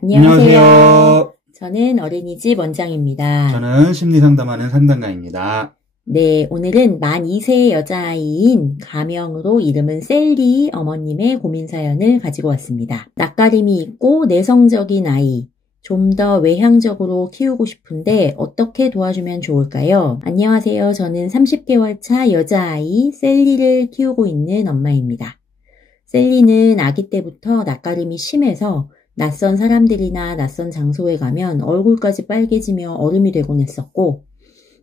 안녕하세요. 안녕하세요. 저는 어린이집 원장입니다. 저는 심리상담하는 상담가입니다. 네, 오늘은 만 2세의 여자아이인 가명으로 이름은 셀리 어머님의 고민사연을 가지고 왔습니다. 낯가림이 있고 내성적인 아이, 좀 더 외향적으로 키우고 싶은데 어떻게 도와주면 좋을까요? 안녕하세요. 저는 30개월 차 여자아이 셀리를 키우고 있는 엄마입니다. 셀리는 아기 때부터 낯가림이 심해서 낯선 사람들이나 낯선 장소에 가면 얼굴까지 빨개지며 얼음이 되곤 했었고,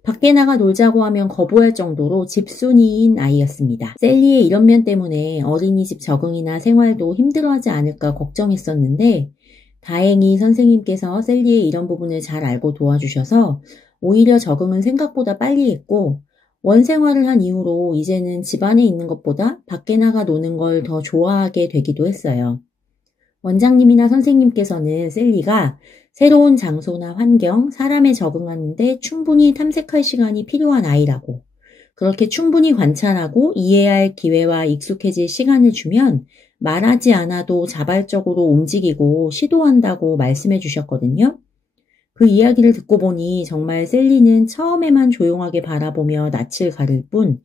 밖에 나가 놀자고 하면 거부할 정도로 집순이인 아이였습니다. 셀리의 이런 면 때문에 어린이집 적응이나 생활도 힘들어하지 않을까 걱정했었는데, 다행히 선생님께서 셀리의 이런 부분을 잘 알고 도와주셔서 오히려 적응은 생각보다 빨리 했고, 원생활을 한 이후로 이제는 집안에 있는 것보다 밖에 나가 노는 걸 더 좋아하게 되기도 했어요. 원장님이나 선생님께서는 셀리가 새로운 장소나 환경, 사람에 적응하는데 충분히 탐색할 시간이 필요한 아이라고, 그렇게 충분히 관찰하고 이해할 기회와 익숙해질 시간을 주면 말하지 않아도 자발적으로 움직이고 시도한다고 말씀해 주셨거든요. 그 이야기를 듣고 보니 정말 셀리는 처음에만 조용하게 바라보며 낯을 가릴 뿐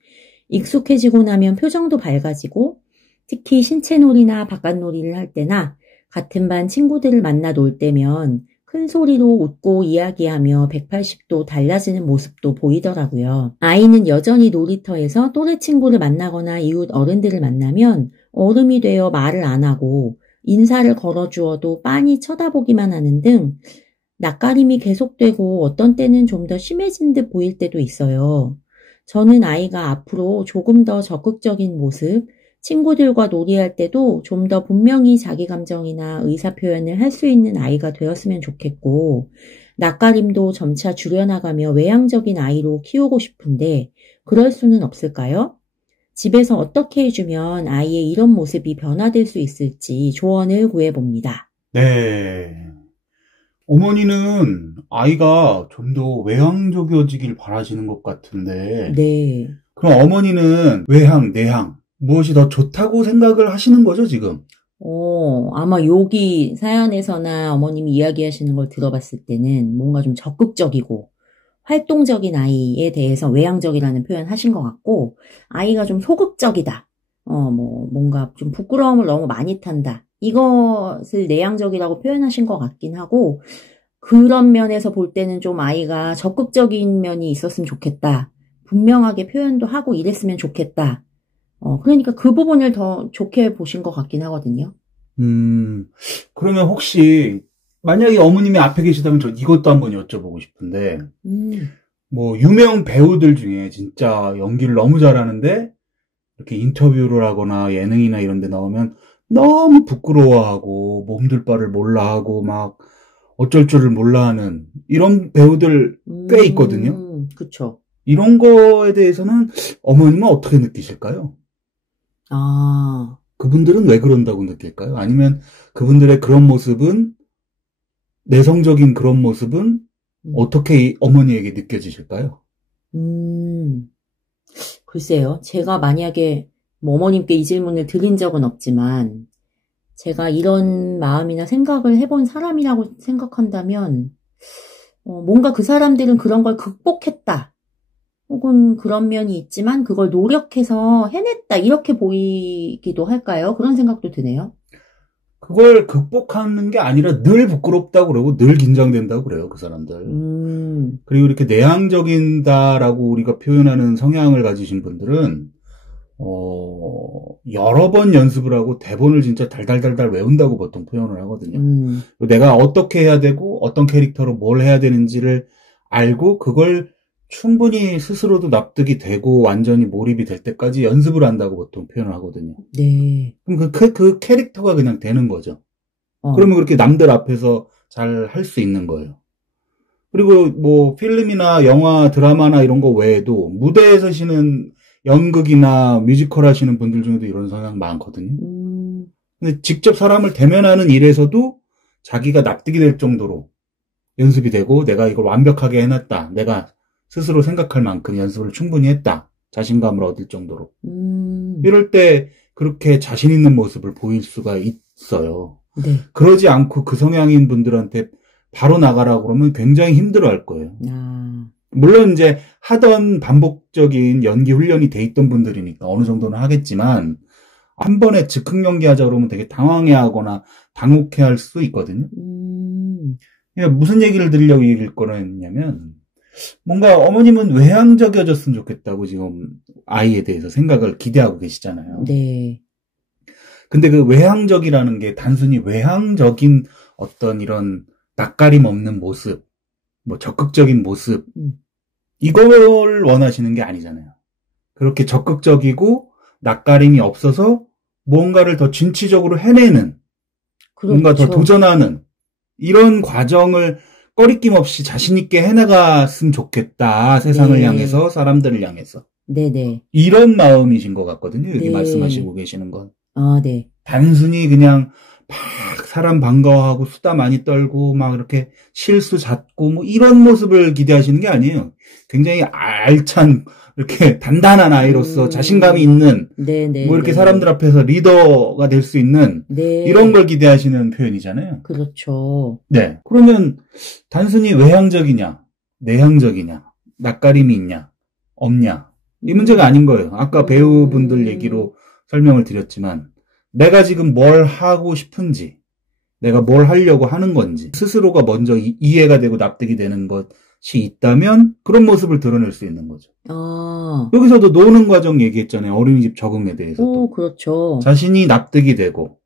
익숙해지고 나면 표정도 밝아지고, 특히 신체놀이나 바깥놀이를 할 때나 같은 반 친구들을 만나 놀 때면 큰 소리로 웃고 이야기하며 180도 달라지는 모습도 보이더라고요. 아이는 여전히 놀이터에서 또래 친구를 만나거나 이웃 어른들을 만나면 얼음이 되어 말을 안 하고 인사를 걸어주어도 빤히 쳐다보기만 하는 등 낯가림이 계속되고 어떤 때는 좀 더 심해진 듯 보일 때도 있어요. 저는 아이가 앞으로 조금 더 적극적인 모습, 친구들과 놀이할 때도 좀 더 분명히 자기 감정이나 의사표현을 할 수 있는 아이가 되었으면 좋겠고, 낯가림도 점차 줄여나가며 외향적인 아이로 키우고 싶은데 그럴 수는 없을까요? 집에서 어떻게 해주면 아이의 이런 모습이 변화될 수 있을지 조언을 구해봅니다. 네. 어머니는 아이가 좀 더 외향적이어지길 바라시는 것 같은데, 네. 그럼 어머니는 외향, 내향, 무엇이 더 좋다고 생각을 하시는 거죠, 지금? 아마 여기 사연에서나 어머님이 이야기하시는 걸 들어봤을 때는 뭔가 좀 적극적이고 활동적인 아이에 대해서 외향적이라는 표현 하신 것 같고, 아이가 좀 소극적이다. 뭔가 좀 부끄러움을 너무 많이 탄다. 이것을 내향적이라고 표현하신 것 같긴 하고, 그런 면에서 볼 때는 좀 아이가 적극적인 면이 있었으면 좋겠다. 분명하게 표현도 하고 이랬으면 좋겠다. 그러니까 그 부분을 더 좋게 보신 것 같긴 하거든요. 그러면 혹시, 만약에 어머님이 앞에 계시다면 저 이것도 한번 여쭤보고 싶은데, 뭐, 유명 배우들 중에 진짜 연기를 너무 잘하는데, 이렇게 인터뷰를 하거나 예능이나 이런 데 나오면 너무 부끄러워하고, 몸둘 바를 몰라 하고, 막, 어쩔 줄을 몰라 하는, 이런 배우들 꽤 있거든요. 그쵸. 이런 거에 대해서는 어머님은 어떻게 느끼실까요? 아, 그분들은 왜 그런다고 느낄까요? 아니면 그분들의 그런 모습은, 내성적인 그런 모습은 어떻게 어머니에게 느껴지실까요? 글쎄요. 제가 만약에 뭐 어머님께 이 질문을 드린 적은 없지만, 제가 이런 마음이나 생각을 해본 사람이라고 생각한다면, 뭔가 그 사람들은 그런 걸 극복했다. 혹은 그런 면이 있지만 그걸 노력해서 해냈다. 이렇게 보이기도 할까요? 그런 생각도 드네요. 그걸 극복하는 게 아니라 늘 부끄럽다고 그러고 늘 긴장된다고 그래요, 그 사람들. 그리고 이렇게 내향적이다라고 우리가 표현하는 성향을 가지신 분들은, 여러 번 연습을 하고 대본을 진짜 달달달달 외운다고 보통 표현을 하거든요. 내가 어떻게 해야 되고 어떤 캐릭터로 뭘 해야 되는지를 알고 그걸 충분히 스스로도 납득이 되고 완전히 몰입이 될 때까지 연습을 한다고 보통 표현을 하거든요. 네. 그럼 그 캐릭터가 그냥 되는 거죠. 어. 그러면 그렇게 남들 앞에서 잘 할 수 있는 거예요. 그리고 뭐 필름이나 영화, 드라마나 이런 거 외에도 무대에 서시는 연극이나 뮤지컬 하시는 분들 중에도 이런 성향 많거든요. 근데 직접 사람을 대면하는 일에서도 자기가 납득이 될 정도로 연습이 되고 내가 이걸 완벽하게 해놨다. 내가 스스로 생각할 만큼 연습을 충분히 했다. 자신감을 얻을 정도로. 이럴 때 그렇게 자신 있는 모습을 보일 수가 있어요. 네. 그러지 않고 그 성향인 분들한테 바로 나가라고 그러면 굉장히 힘들어할 거예요. 물론 이제 하던 반복적인 연기 훈련이 돼 있던 분들이니까 어느 정도는 하겠지만 한 번에 즉흥 연기하자 그러면 되게 당황해하거나 당혹해할 수 있거든요. 그러니까 무슨 얘기를 드리려고 얘기를 꺼냈냐면 뭔가 어머님은 외향적이어졌으면 좋겠다고 지금 아이에 대해서 생각을 기대하고 계시잖아요. 네. 근데 그 외향적이라는 게 단순히 외향적인 어떤 이런 낯가림 없는 모습, 뭐 적극적인 모습, 이걸 원하시는 게 아니잖아요. 그렇게 적극적이고 낯가림이 없어서 뭔가를 더 진취적으로 해내는, 그렇죠. 뭔가 더 도전하는 이런 과정을 꺼리낌 없이 자신 있게 해나갔으면 좋겠다. 세상을 네. 향해서, 사람들을 향해서. 네네. 이런 마음이신 것 같거든요. 여기 네. 말씀하시고 계시는 건. 네. 단순히 그냥 막 사람 반가워하고 수다 많이 떨고 막 이렇게 실수 잦고 뭐 이런 모습을 기대하시는 게 아니에요. 굉장히 알찬 이렇게 단단한 아이로서 자신감이 있는 네네. 뭐 이렇게 사람들 앞에서 리더가 될 수 있는 네. 이런 걸 기대하시는 표현이잖아요. 그렇죠. 네. 그러면 단순히 외향적이냐, 내향적이냐, 낯가림이 있냐, 없냐 이 문제가 아닌 거예요. 아까 배우분들 얘기로 설명을 드렸지만 내가 지금 뭘 하고 싶은지, 내가 뭘 하려고 하는 건지, 스스로가 먼저 이해가 되고 납득이 되는 것이 있다면 그런 모습을 드러낼 수 있는 거죠. 여기서도 노는 과정 얘기했잖아요. 어린이집 적응에 대해서도. 그렇죠. 자신이 납득이 되고,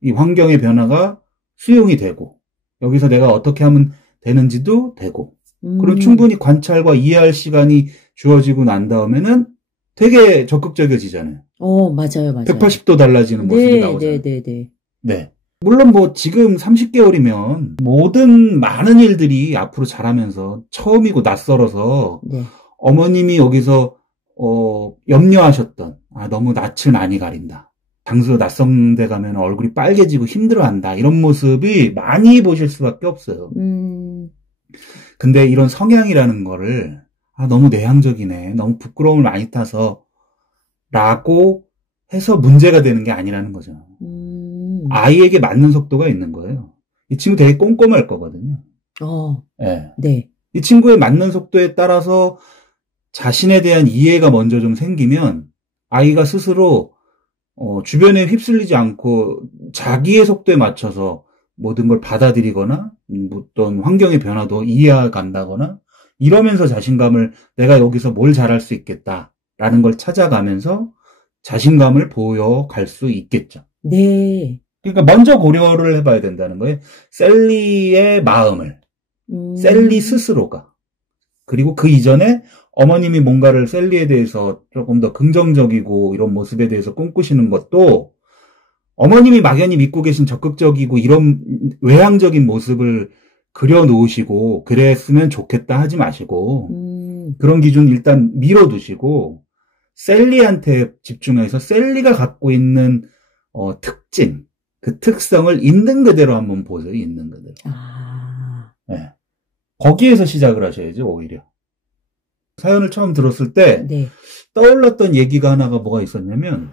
이 환경의 변화가 수용이 되고, 여기서 내가 어떻게 하면 되는지도 되고, 그리고 충분히 관찰과 이해할 시간이 주어지고 난 다음에는 되게 적극적이어지잖아요. 맞아요. 180도 달라지는 모습이 나오잖아요. 네. 물론 뭐 지금 30개월이면 모든 많은 일들이 앞으로 자라면서 처음이고 낯설어서 네. 어머님이 여기서 염려하셨던 너무 낯을 많이 가린다. 장소 낯선 데 가면 얼굴이 빨개지고 힘들어한다. 이런 모습이 많이 보실 수밖에 없어요. 근데 이런 성향이라는 거를 너무 내향적이네. 너무 부끄러움을 많이 타서 라고 해서 문제가 되는 게 아니라는 거죠. 아이에게 맞는 속도가 있는 거예요. 이 친구 되게 꼼꼼할 거거든요. 네. 네. 이 친구의 맞는 속도에 따라서 자신에 대한 이해가 먼저 좀 생기면 아이가 스스로 주변에 휩쓸리지 않고 자기의 속도에 맞춰서 모든 걸 받아들이거나 어떤 환경의 변화도 이해해 간다거나 이러면서 자신감을 내가 여기서 뭘 잘할 수 있겠다라는 걸 찾아가면서 자신감을 보여갈 수 있겠죠. 네. 그러니까 먼저 고려를 해봐야 된다는 거예요. 셀리의 마음을. 셀리 스스로가. 그리고 그 이전에 어머님이 뭔가를 셀리에 대해서 조금 더 긍정적이고 이런 모습에 대해서 꿈꾸시는 것도 어머님이 막연히 믿고 계신 적극적이고 이런 외향적인 모습을 그려놓으시고 그랬으면 좋겠다 하지 마시고 그런 기준 일단 밀어두시고 셀리한테 집중해서 셀리가 갖고 있는 특징, 그 특성을 있는 그대로 한번 보세요. 있는 그대로. 네. 거기에서 시작을 하셔야죠. 오히려. 사연을 처음 들었을 때 네. 떠올랐던 얘기가 하나가 뭐가 있었냐면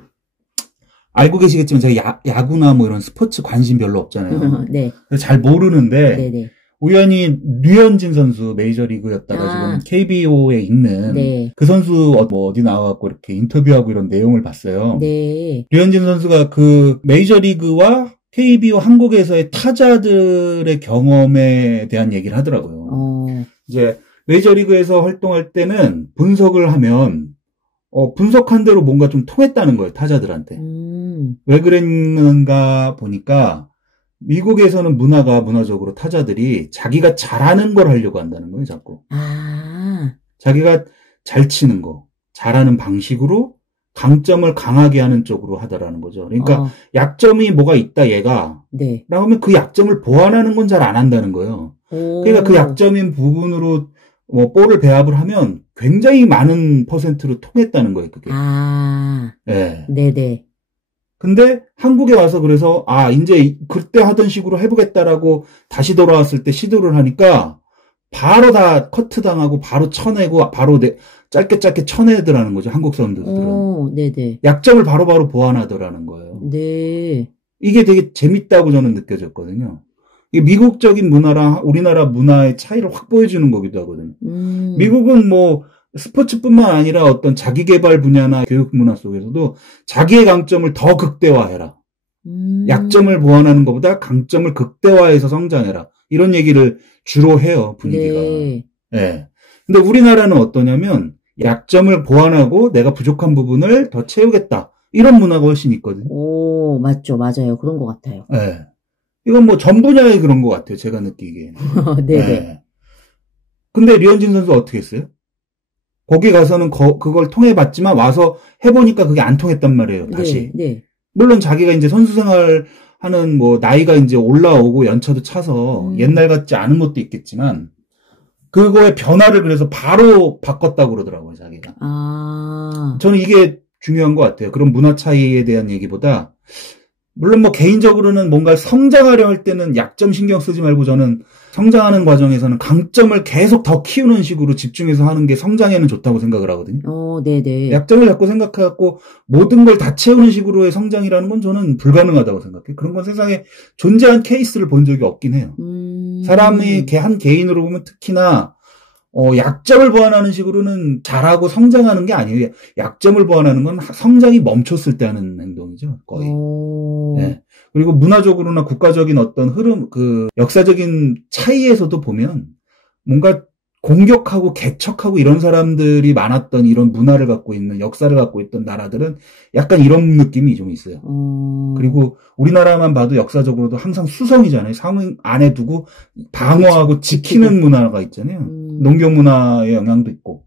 알고 계시겠지만 제가 야구나 뭐 이런 스포츠 관심 별로 없잖아요. 네. 그래서 잘 모르는데 네네. 우연히 류현진 선수 메이저리그였다가 지금 KBO에 있는 네. 그 선수 어디 나와갖고 이렇게 인터뷰하고 이런 내용을 봤어요. 네. 류현진 선수가 그 메이저리그와 KBO 한국에서의 타자들의 경험에 대한 얘기를 하더라고요. 이제 메이저리그에서 활동할 때는 분석을 하면 분석한 대로 뭔가 좀 통했다는 거예요. 타자들한테. 왜 그랬는가 보니까 미국에서는 문화적으로 타자들이 자기가 잘하는 걸 하려고 한다는 거예요. 자꾸. 자기가 잘 치는 거, 잘하는 방식으로 강점을 강하게 하는 쪽으로 하더라는 거죠. 그러니까 약점이 뭐가 있다 얘가. 네. 라고 하면 그 약점을 보완하는 건 잘 안 한다는 거예요. 그러니까 그 약점인 부분으로 볼을 배합을 하면 굉장히 많은 퍼센트로 통했다는 거예요, 그게. 네. 네네. 근데 한국에 와서 그래서 이제 그때 하던 식으로 해보겠다라고 다시 돌아왔을 때 시도를 하니까 바로 다 커트 당하고 바로 쳐내고 바로 짧게 쳐내더라는 거죠. 한국 사람들은. 네네. 약점을 바로바로 보완하더라는 거예요. 네. 이게 되게 재밌다고 저는 느껴졌거든요. 이게 미국적인 문화랑 우리나라 문화의 차이를 확 보여주는 거기도 하거든요. 미국은 뭐 스포츠뿐만 아니라 어떤 자기개발 분야나 교육 문화 속에서도 자기의 강점을 더 극대화해라. 약점을 보완하는 것보다 강점을 극대화해서 성장해라. 이런 얘기를 주로 해요, 분위기가. 네. 예. 근데 우리나라는 어떠냐면 약점을 보완하고 내가 부족한 부분을 더 채우겠다. 이런 문화가 훨씬 있거든요. 오, 맞죠. 맞아요. 그런 것 같아요. 예. 이건 뭐 전 분야에 그런 것 같아요. 제가 느끼기에는. 네네. 예. 근데 류현진 선수 어떻게 했어요? 거기 가서는 그걸 통해봤지만 와서 해보니까 그게 안 통했단 말이에요. 다시. 네. 물론 자기가 이제 선수 생활 하는 뭐 나이가 이제 올라오고 연차도 차서 옛날 같지 않은 것도 있겠지만 그거의 변화를 그래서 바로 바꿨다고 그러더라고요, 자기가. 저는 이게 중요한 것 같아요. 그런 문화 차이에 대한 얘기보다 물론 뭐 개인적으로는 뭔가 성장하려 할 때는 약점 신경 쓰지 말고 저는 성장하는 과정에서는 강점을 계속 더 키우는 식으로 집중해서 하는 게 성장에는 좋다고 생각을 하거든요. 네네. 약점을 자꾸 생각해갖고 모든 걸 다 채우는 식으로의 성장이라는 건 저는 불가능하다고 생각해요. 그런 건 세상에 존재한 케이스를 본 적이 없긴 해요. 사람이 한 개인으로 보면 특히나 약점을 보완하는 식으로는 잘하고 성장하는 게 아니에요. 약점을 보완하는 건 성장이 멈췄을 때 하는 행동이죠, 거의. 네. 그리고 문화적으로나 국가적인 어떤 흐름, 역사적인 차이에서도 보면 뭔가 공격하고 개척하고 이런 사람들이 많았던 이런 문화를 갖고 있는, 역사를 갖고 있던 나라들은 약간 이런 느낌이 좀 있어요. 그리고 우리나라만 봐도 역사적으로도 항상 수성이잖아요. 상응 안에 두고 방어하고 지키는 문화가 있잖아요. 농경 문화의 영향도 있고.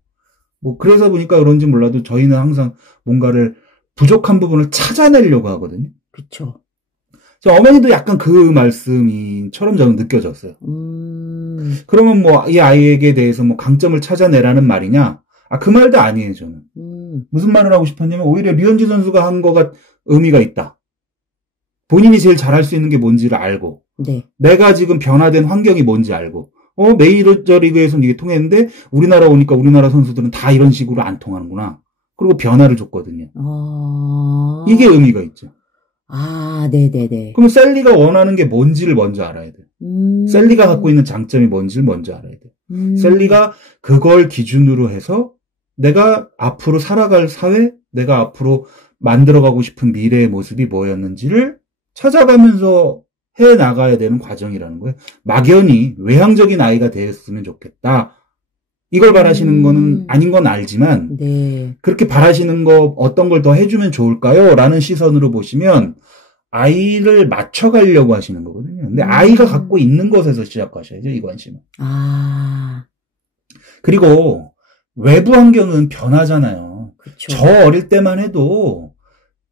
뭐 그래서 보니까 그런지 몰라도 저희는 항상 뭔가를 부족한 부분을 찾아내려고 하거든요. 그렇죠. 어머니도 약간 그 말씀처럼 저는 느껴졌어요. 그러면 뭐 이 아이에게 대해서 뭐 강점을 찾아내라는 말이냐? 그 말도 아니에요, 저는. 무슨 말을 하고 싶었냐면 오히려 류현진 선수가 한 거가 의미가 있다. 본인이 제일 잘할 수 있는 게 뭔지를 알고, 네. 내가 지금 변화된 환경이 뭔지 알고, 메이저리그에서는 이게 통했는데 우리나라 오니까 우리나라 선수들은 다 이런 식으로 안 통하는구나. 그리고 변화를 줬거든요. 이게 의미가 있죠. 네네네. 그럼 셀리가 원하는 게 뭔지를 먼저 알아야 돼요. 셀리가 갖고 있는 장점이 뭔지를 먼저 알아야 돼요. 셀리가 그걸 기준으로 해서 내가 앞으로 살아갈 사회, 내가 앞으로 만들어가고 싶은 미래의 모습이 뭐였는지를 찾아가면서 해 나가야 되는 과정이라는 거예요. 막연히 외향적인 아이가 되었으면 좋겠다. 이걸 바라시는 거는 아닌 건 알지만 네. 그렇게 바라시는 거 어떤 걸 더 해주면 좋을까요? 라는 시선으로 보시면 아이를 맞춰가려고 하시는 거거든요. 근데 아이가 갖고 있는 것에서 시작하셔야죠. 이 관심은. 그리고 외부 환경은 변하잖아요. 그쵸. 저 어릴 때만 해도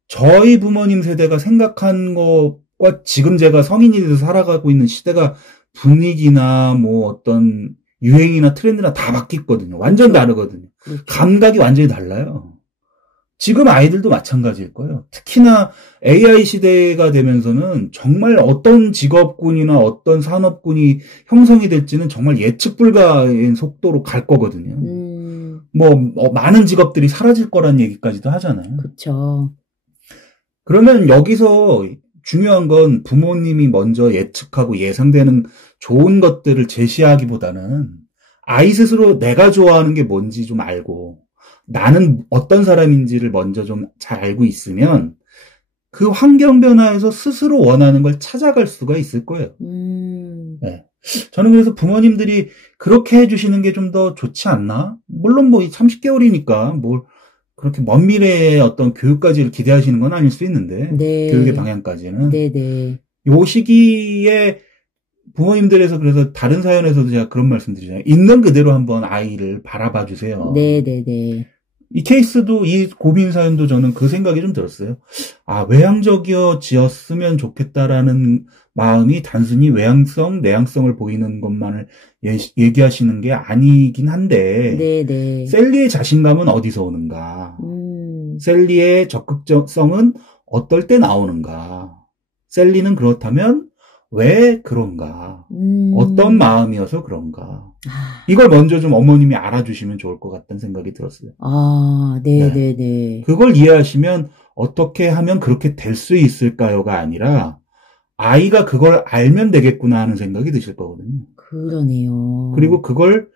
저희 부모님 세대가 생각한 것과 지금 제가 성인이 돼서 살아가고 있는 시대가 분위기나 뭐 어떤 유행이나 트렌드나 다 바뀌거든요. 완전 다르거든요. 그렇죠. 감각이 완전히 달라요. 지금 아이들도 마찬가지일 거예요. 특히나 AI 시대가 되면서는 정말 어떤 직업군이나 어떤 산업군이 형성이 될지는 정말 예측 불가인 속도로 갈 거거든요. 많은 직업들이 사라질 거란 얘기까지도 하잖아요. 그렇죠. 그러면 여기서 중요한 건 부모님이 먼저 예측하고 예상되는 좋은 것들을 제시하기보다는 아이 스스로 내가 좋아하는 게 뭔지 좀 알고 나는 어떤 사람인지를 먼저 좀 잘 알고 있으면 그 환경 변화에서 스스로 원하는 걸 찾아갈 수가 있을 거예요. 네. 저는 그래서 부모님들이 그렇게 해주시는 게 좀 더 좋지 않나? 물론 뭐 30개월이니까 뭘 그렇게 먼 미래의 어떤 교육까지를 기대하시는 건 아닐 수 있는데 네. 교육의 방향까지는 네네. 요 시기에 부모님들에서 그래서 다른 사연에서도 제가 그런 말씀 드리잖아요. 있는 그대로 한번 아이를 바라봐 주세요. 네네네. 이 케이스도 이 고민 사연도 저는 그 생각이 좀 들었어요. 외향적이어지었으면 좋겠다라는 마음이 단순히 외향성, 내향성을 보이는 것만을 얘기하시는 게 아니긴 한데 네네. 셀리의 자신감은 어디서 오는가? 셀리의 적극성은 어떨 때 나오는가? 셀리는 그렇다면 왜 그런가? 어떤 마음이어서 그런가? 이걸 먼저 좀 어머님이 알아주시면 좋을 것 같다는 생각이 들었어요. 네네네. 그걸 이해하시면 어떻게 하면 그렇게 될 수 있을까요가 아니라 아이가 그걸 알면 되겠구나 하는 생각이 드실 거거든요. 그러네요. 그리고 그걸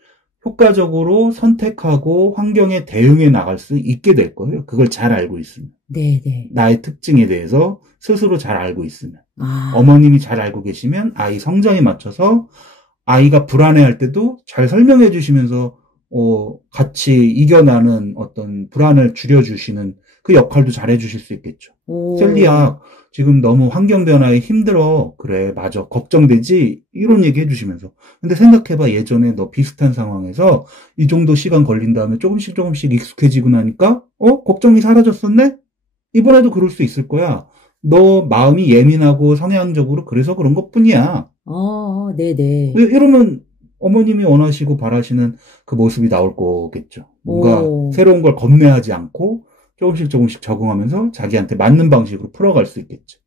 효과적으로 선택하고 환경에 대응해 나갈 수 있게 될 거예요. 그걸 잘 알고 있으면. 네네. 나의 특징에 대해서 스스로 잘 알고 있으면. 아. 어머님이 잘 알고 계시면 아이 성장에 맞춰서 아이가 불안해할 때도 잘 설명해 주시면서 같이 이겨나는 어떤 불안을 줄여주시는 그 역할도 잘 해주실 수 있겠죠. 오. 셀리야, 지금 너무 환경 변화에 힘들어. 그래, 맞아. 걱정되지? 이런 얘기 해주시면서. 근데 생각해봐. 예전에 너 비슷한 상황에서 이 정도 시간 걸린 다음에 조금씩 익숙해지고 나니까, 걱정이 사라졌었네? 이번에도 그럴 수 있을 거야. 너 마음이 예민하고 성향적으로 그래서 그런 것 뿐이야. 네네. 이러면 어머님이 원하시고 바라시는 그 모습이 나올 거겠죠. 뭔가 새로운 걸 겁내하지 않고 조금씩 적응하면서 자기한테 맞는 방식으로 풀어갈 수 있겠죠.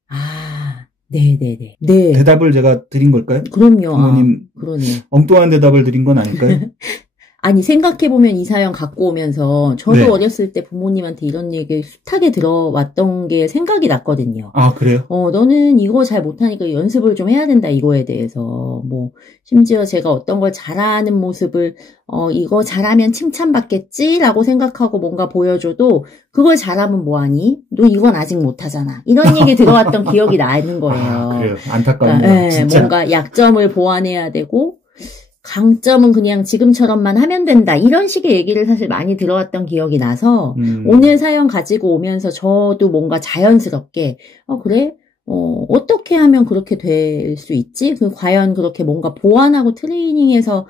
네네네. 네. 대답을 제가 드린 걸까요? 그럼요. 부모님, 그러네요. 엉뚱한 대답을 드린 건 아닐까요? 아니, 생각해보면 이 사연 갖고 오면서 저도 네. 어렸을 때 부모님한테 이런 얘기 숱하게 들어왔던 게 생각이 났거든요. 아, 그래요? 너는 이거 잘 못하니까 연습을 좀 해야 된다, 이거에 대해서. 심지어 제가 어떤 걸 잘하는 모습을, 이거 잘하면 칭찬받겠지라고 생각하고 뭔가 보여줘도 그걸 잘하면 뭐하니? 너 이건 아직 못하잖아. 이런 얘기 들어왔던 기억이 나는 거예요. 그래요. 안타깝네요. 진짜. 뭔가 약점을 보완해야 되고, 강점은 그냥 지금처럼만 하면 된다. 이런 식의 얘기를 사실 많이 들어왔던 기억이 나서 오늘 사연 가지고 오면서 저도 뭔가 자연스럽게 그래? 어떻게 하면 그렇게 될 수 있지? 과연 그렇게 뭔가 보완하고 트레이닝해서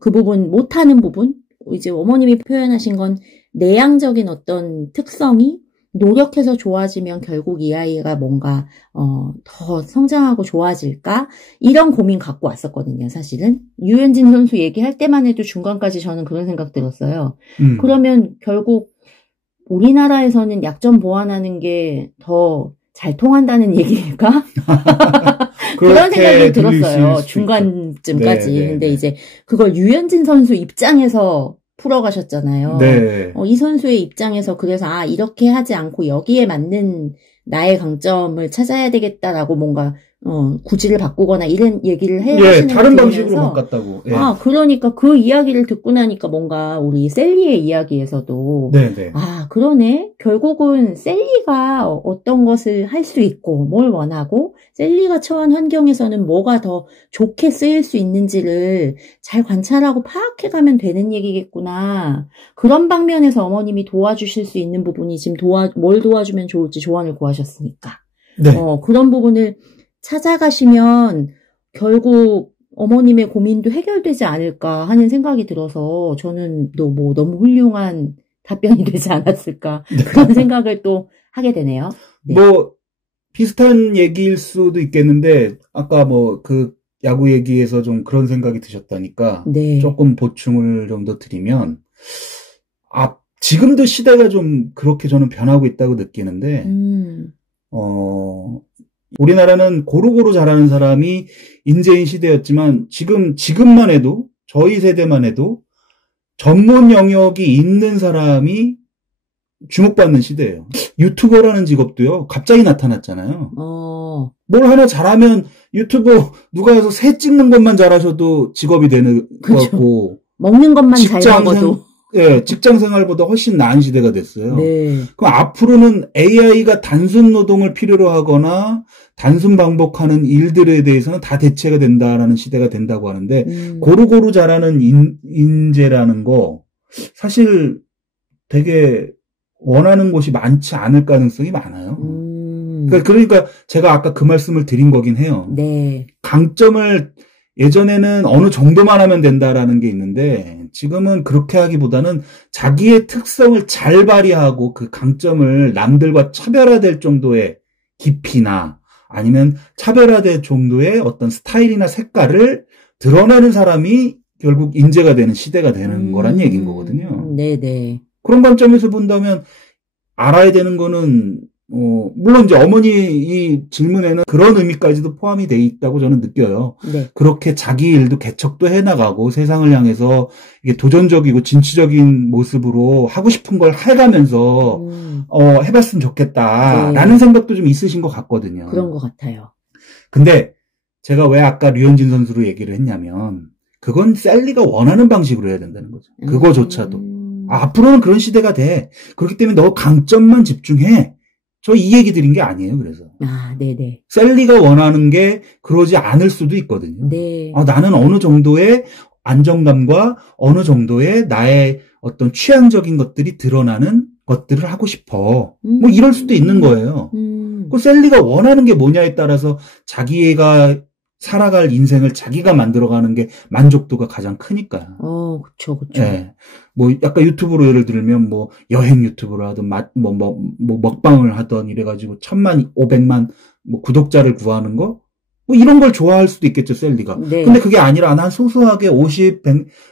그 부분 못하는 부분? 이제 어머님이 표현하신 건 내향적인 어떤 특성이 노력해서 좋아지면 결국 이 아이가 뭔가 더 성장하고 좋아질까? 이런 고민 갖고 왔었거든요, 사실은. 유현진 선수 얘기할 때만 해도 중간까지 저는 그런 생각 들었어요. 그러면 결국 우리나라에서는 약점 보완하는 게 더 잘 통한다는 얘기일까? 그런 생각이 들었어요, 중간쯤까지. 네. 근데 이제 그걸 유현진 선수 입장에서 풀어가셨잖아요. 네. 이 선수의 입장에서 그래서 이렇게 하지 않고 여기에 맞는 나의 강점을 찾아야 되겠다라고 뭔가 구질을 바꾸거나 이런 얘기를 하시는 다른 방식으로 바꿨다고. 예. 그러니까 그 이야기를 듣고 나니까 뭔가 우리 셀리의 이야기에서도 네네. 그러네. 결국은 셀리가 어떤 것을 할 수 있고 뭘 원하고 셀리가 처한 환경에서는 뭐가 더 좋게 쓰일 수 있는지를 잘 관찰하고 파악해가면 되는 얘기겠구나. 그런 방면에서 어머님이 도와주실 수 있는 부분이 지금 뭘 도와주면 좋을지 조언을 구하셨으니까. 네. 그런 부분을 찾아가시면 결국 어머님의 고민도 해결되지 않을까 하는 생각이 들어서 저는 너무 훌륭한 답변이 되지 않았을까 그런 생각을 또 하게 되네요. 네. 비슷한 얘기일 수도 있겠는데 아까 그 야구 얘기에서 좀 그런 생각이 드셨다니까 네. 조금 보충을 좀 더 드리면 지금도 시대가 좀 그렇게 저는 변하고 있다고 느끼는데 우리나라는 고루고루 잘하는 사람이 인재인 시대였지만 지금만 해도 저희 세대만 해도 전문 영역이 있는 사람이 주목받는 시대예요. 유튜버라는 직업도요. 갑자기 나타났잖아요. 뭘 하나 잘하면 유튜버 누가 해서 새 찍는 것만 잘하셔도 직업이 되는 것 같고 먹는 것만 잘 먹어도 직장 생활보다 훨씬 나은 시대가 됐어요. 네. 그럼 앞으로는 AI가 단순 노동을 필요로 하거나 단순 반복하는 일들에 대해서는 다 대체가 된다라는 시대가 된다고 하는데 고루고루 잘하는 인재라는 거 사실 되게 원하는 곳이 많지 않을 가능성이 많아요. 그러니까 제가 아까 그 말씀을 드린 거긴 해요. 네. 강점을 예전에는 어느 정도만 하면 된다라는 게 있는데 지금은 그렇게 하기보다는 자기의 특성을 잘 발휘하고 그 강점을 남들과 차별화될 정도의 깊이나 아니면 차별화될 정도의 어떤 스타일이나 색깔을 드러내는 사람이 결국 인재가 되는 시대가 되는 거란 얘기인 거거든요. 네네. 그런 관점에서 본다면 알아야 되는 거는 물론 이제 어머니 이 질문에는 그런 의미까지도 포함이 돼 있다고 저는 느껴요. 네. 그렇게 자기 일도 개척도 해나가고 세상을 향해서 이게 도전적이고 진취적인 모습으로 하고 싶은 걸 해가면서 해봤으면 좋겠다라는 네. 생각도 좀 있으신 것 같거든요. 그런 것 같아요. 근데 제가 왜 아까 류현진 선수로 얘기를 했냐면 그건 셀리가 원하는 방식으로 해야 된다는 거죠. 그거조차도. 앞으로는 그런 시대가 돼. 그렇기 때문에 너 강점만 집중해. 저 이 얘기 드린 게 아니에요, 그래서. 네네. 셀리가 원하는 게 그러지 않을 수도 있거든요. 네. 나는 어느 정도의 안정감과 어느 정도의 나의 어떤 취향적인 것들이 드러나는 것들을 하고 싶어. 뭐 이럴 수도 있는 거예요. 그 셀리가 원하는 게 뭐냐에 따라서 자기가 살아갈 인생을 자기가 만들어가는 게 만족도가 가장 크니까. 그쵸. 예. 뭐, 약간 유튜브로 예를 들면, 뭐, 여행 유튜브를 하든, 먹방을 하던 이래가지고, 1000만, 500만, 구독자를 구하는 거? 뭐, 이런 걸 좋아할 수도 있겠죠, 셀리가. 네. 근데 그게 아니라, 난 소소하게 50,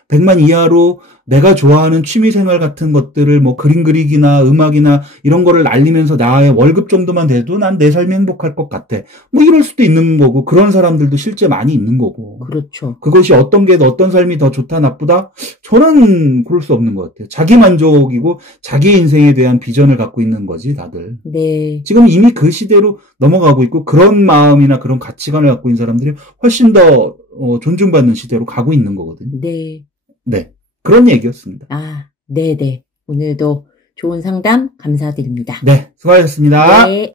100만 이하로 내가 좋아하는 취미생활 같은 것들을 뭐, 그림 그리기나 음악이나 이런 거를 알리면서 나의 월급 정도만 돼도 난 내 삶이 행복할 것 같아. 뭐, 이럴 수도 있는 거고, 그런 사람들도 실제 많이 있는 거고. 그렇죠. 그것이 어떤 삶이 더 좋다, 나쁘다? 저는 그럴 수 없는 것 같아요. 자기 만족이고, 자기 인생에 대한 비전을 갖고 있는 거지, 다들. 네. 지금 이미 그 시대로 넘어가고 있고, 그런 마음이나 그런 가치관을 갖고 있는 사람들이 훨씬 더 존중받는 시대로 가고 있는 거거든요. 네. 네. 그런 얘기였습니다. 네네. 오늘도 좋은 상담 감사드립니다. 네. 수고하셨습니다. 네.